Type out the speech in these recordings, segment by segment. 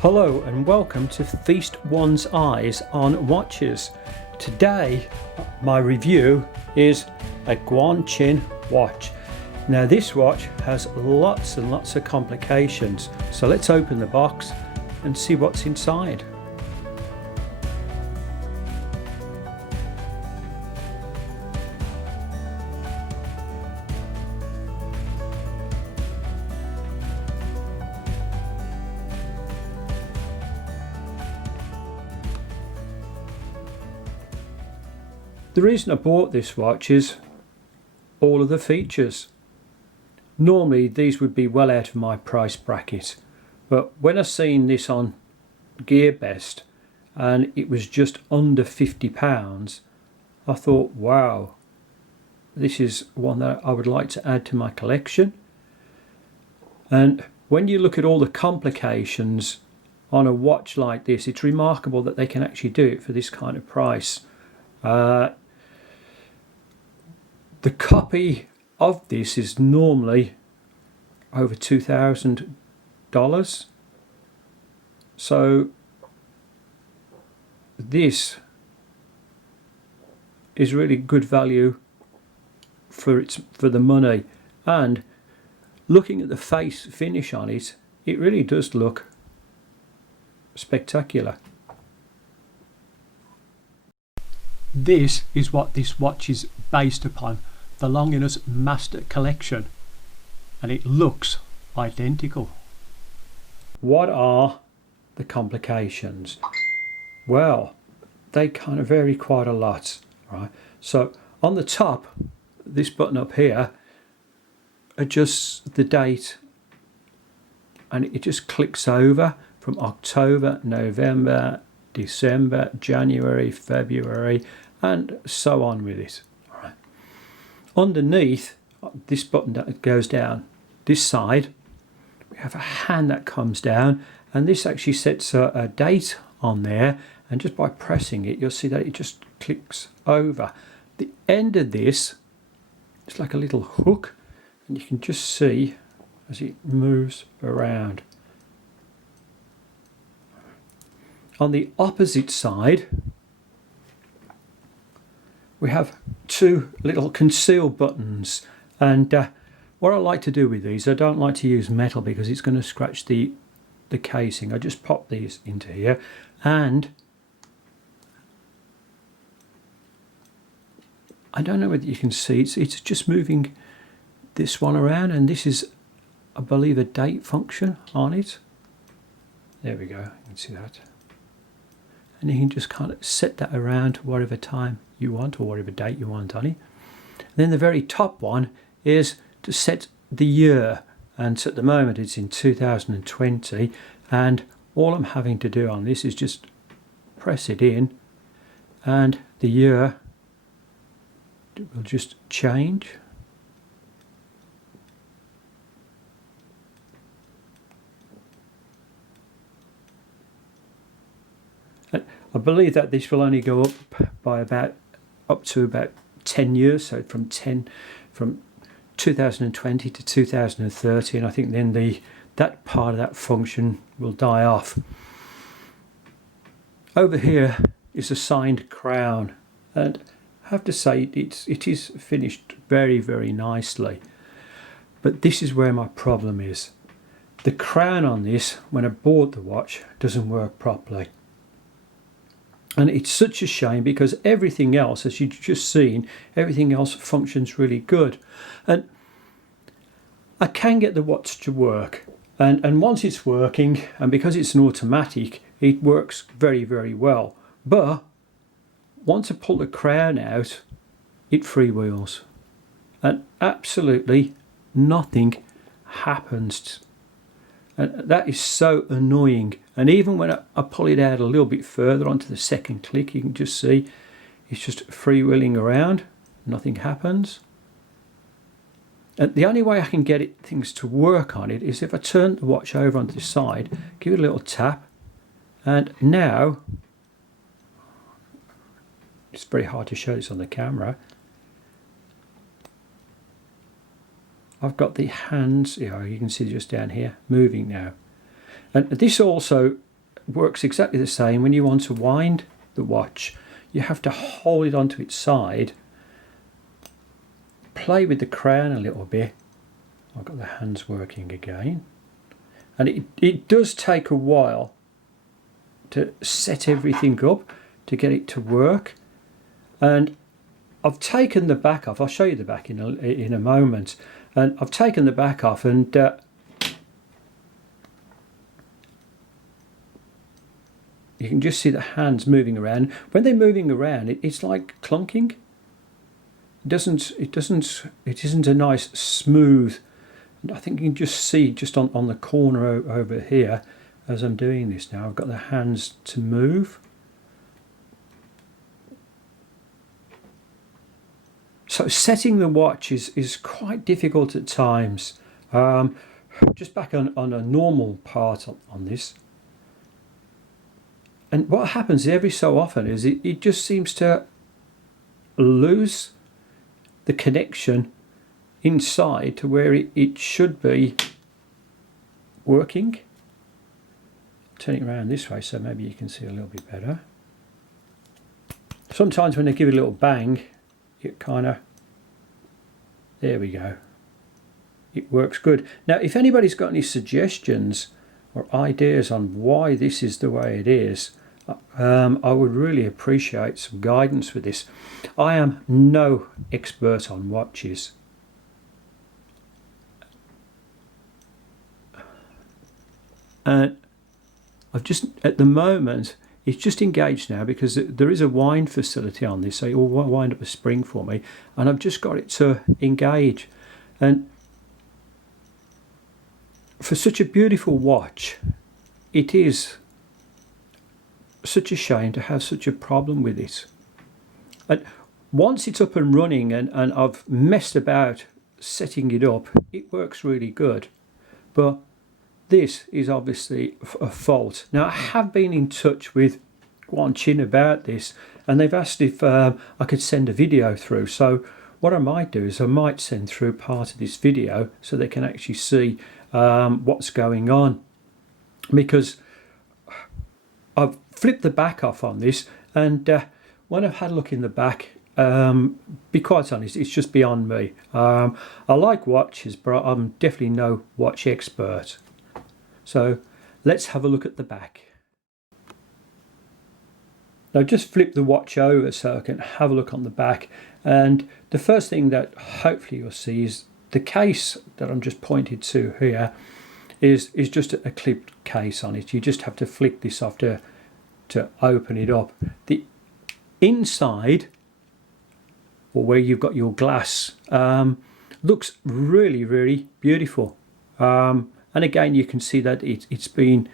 Hello and welcome to Feast One's Eyes on Watches. Today my review is a Guanqin watch. Now this watch has lots and lots of complications, so let's open the box and see what's inside. The reason I bought this watch is all of the features. Normally these would be well out of my price bracket, but when I seen this on GearBest and it was just under £50, I thought, wow, this is one that I would like to add to my collection. And when you look at all the complications on a watch like this, it's remarkable that they can actually do it for this kind of price. The copy of this is normally over $2,000, so this is really good value for the money. And looking at the face finish on it, it really does look spectacular. This is what this watch is based upon, the Longines Master Collection, and it looks identical. What are the complications? Well, they kind of vary quite a lot, right? So on the top, this button up here adjusts the date, and it just clicks over from October, November, December, January, February, and so on with it. All right. Underneath this button that goes down this side, we have a hand that comes down, and this actually sets a date on there, and just by pressing it you'll see that it just clicks over. The end of this is like a little hook, and you can just see as it moves around. On the opposite side, we have two little conceal buttons, and what I like to do with these, I don't like to use metal because it's going to scratch the casing. I just pop these into here, and I don't know whether you can see, it's just moving this one around, and this is, I believe, a date function on it. There we go, you can see that. And you can just kind of set that around whatever time you want or whatever date you want on it. And then the very top one is to set the year, and so at the moment it's in 2020, and all I'm having to do on this is just press it in, and the year will just change. I believe that this will only go up by up to about 10 years, so from 2020 to 2030, and I think then that part of that function will die off. Over here is a signed crown, and I have to say it is finished very, very nicely. But this is where my problem is. The crown on this, when I bought the watch, doesn't work properly. And it's such a shame because everything else, as you've just seen, everything else functions really good. And I can get the watch to work. And once it's working, and because it's an automatic, it works very, very well. But once I pull the crown out, it freewheels. And absolutely nothing happens. And that is so annoying. And even when I pull it out a little bit further onto the second click, you can just see it's just freewheeling around. Nothing happens. And the only way I can get things to work on it is if I turn the watch over onto the side, give it a little tap, and now it's very hard to show this on the camera. I've got the hands, you can see just down here, moving now. And this also works exactly the same when you want to wind the watch. You have to hold it onto its side, play with the crown a little bit. I've got the hands working again, and it does take a while to set everything up to get it to work. And I've taken the back off. I'll show you the back in a moment. And I've taken the back off, and you can just see the hands moving around. When they're moving around, it's like clunking. It isn't a nice smooth. I think you can just see just on the corner over here as I'm doing this now. I've got the hands to move. So setting the watch is quite difficult at times. Just back on a normal part on this. And what happens every so often is it just seems to lose the connection inside to where it should be working. Turn it around this way so maybe you can see a little bit better. Sometimes when I give it a little bang, it kind of, there we go, it works good. Now if anybody's got any suggestions or ideas on why this is the way it is, I would really appreciate some guidance with this. I am no expert on watches. And I've just, at the moment, it's just engaged now because there is a wind facility on this, so it will wind up a spring for me, and I've just got it to engage. And for such a beautiful watch, it is such a shame to have such a problem with it. And once it's up and running and I've messed about setting it up, it works really good. But this is obviously a fault. Now I have been in touch with Guanqin about this, and they've asked if I could send a video through. So what I might do is I might send through part of this video so they can actually see what's going on, because I've flipped the back off on this, and when I've had a look in the back, be quite honest, it's just beyond me. I like watches, but I'm definitely no watch expert. So let's have a look at the back. Now just flip the watch over so I can have a look on the back, and the first thing that hopefully you'll see is the case that I'm just pointed to here is just a clipped case on it. You just have to flick this off to open it up. The inside, or where you've got your glass, looks really, really beautiful. And again, you can see that it's been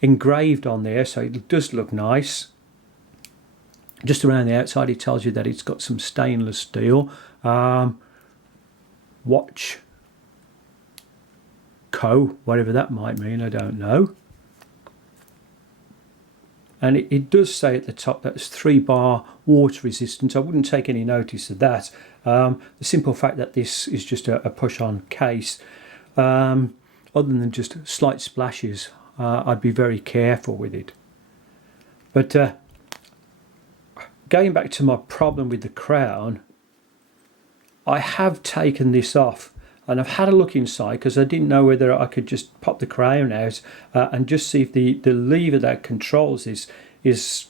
engraved on there, so it does look nice. Just around the outside, it tells you that it's got some stainless steel. Watch Co, whatever that might mean, I don't know. And it does say at the top that it's 3-bar water resistance. I wouldn't take any notice of that. The simple fact that this is just a push-on case, other than just slight splashes, I'd be very careful with it. But going back to my problem with the crown, I have taken this off, and I've had a look inside because I didn't know whether I could just pop the crown out and just see if the lever that controls this is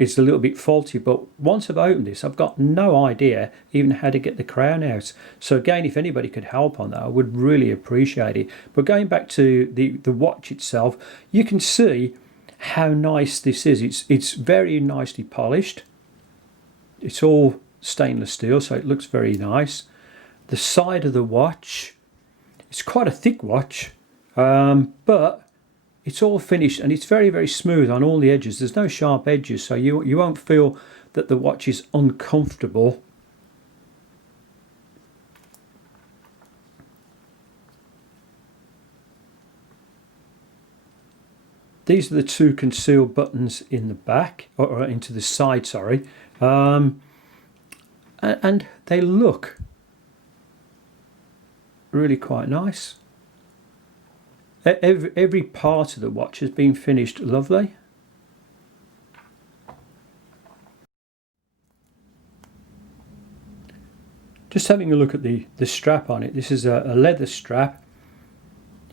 a little bit faulty. But once I've opened this, I've got no idea even how to get the crown out. So again, if anybody could help on that, I would really appreciate it. But going back to the watch itself, you can see how nice this is. It's very nicely polished. It's all stainless steel, so it looks very nice. The side of the watch, it's quite a thick watch, but it's all finished, and it's very, very smooth on all the edges. There's no sharp edges, so you won't feel that the watch is uncomfortable. These are the 2 concealed buttons in the back, or into the side, sorry, and they look really quite nice. Every part of the watch has been finished lovely. Just having a look at the strap on it. This is a leather strap.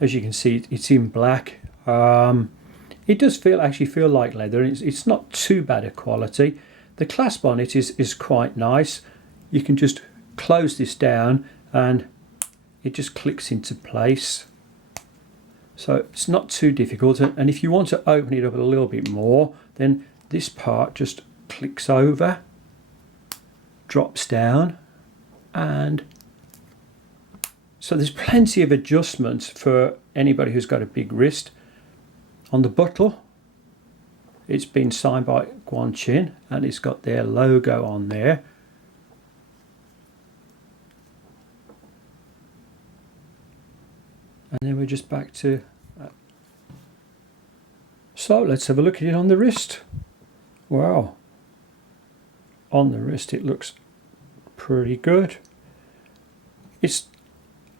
As you can see, it's in black. It does actually feel like leather, and it's not too bad a quality. The clasp on it is quite nice. You can just close this down and it just clicks into place. So it's not too difficult, and if you want to open it up a little bit more, then this part just clicks over, drops down, and so there's plenty of adjustments for anybody who's got a big wrist. On the buckle, it's been signed by Guanqin and it's got their logo on there. And then we're just back to that. So let's have a look at it on the wrist. Wow. On the wrist it looks pretty good. It's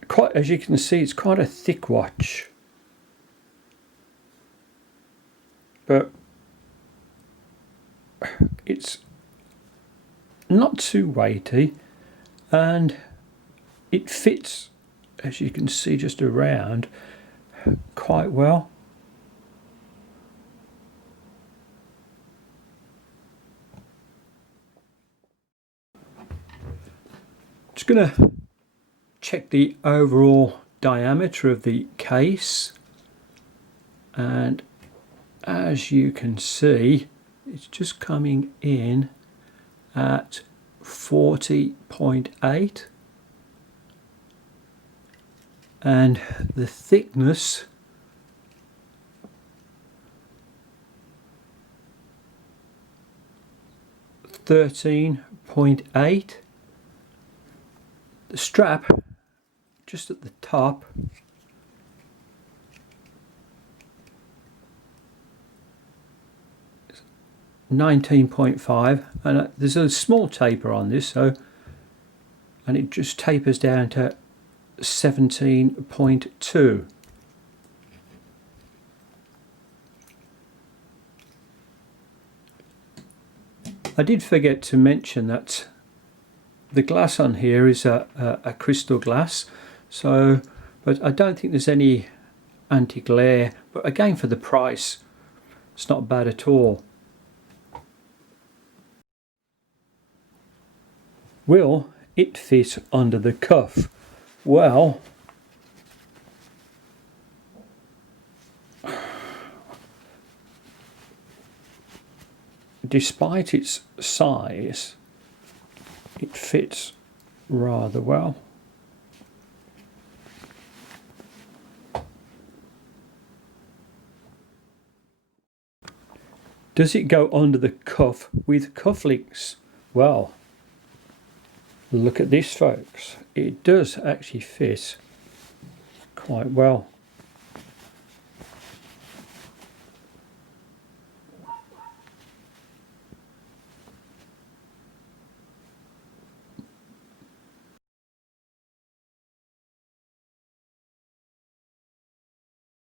quite, as you can see, it's quite a thick watch. But it's not too weighty, and it fits, as you can see, just around quite well. Just going to check the overall diameter of the case, and as you can see, it's just coming in at 40.8, and the thickness (13.8). The strap just at the top is 19.5, and there's a small taper on this, so, and it just tapers down to 17.2. I did forget to mention that the glass on here is a crystal glass, so, but I don't think there's any anti-glare, but again, for the price, it's not bad at all. Will it fit under the cuff? Well, despite its size, it fits rather well. Does it go under the cuff with cufflinks? Well, look at this, folks. It does actually fit quite well.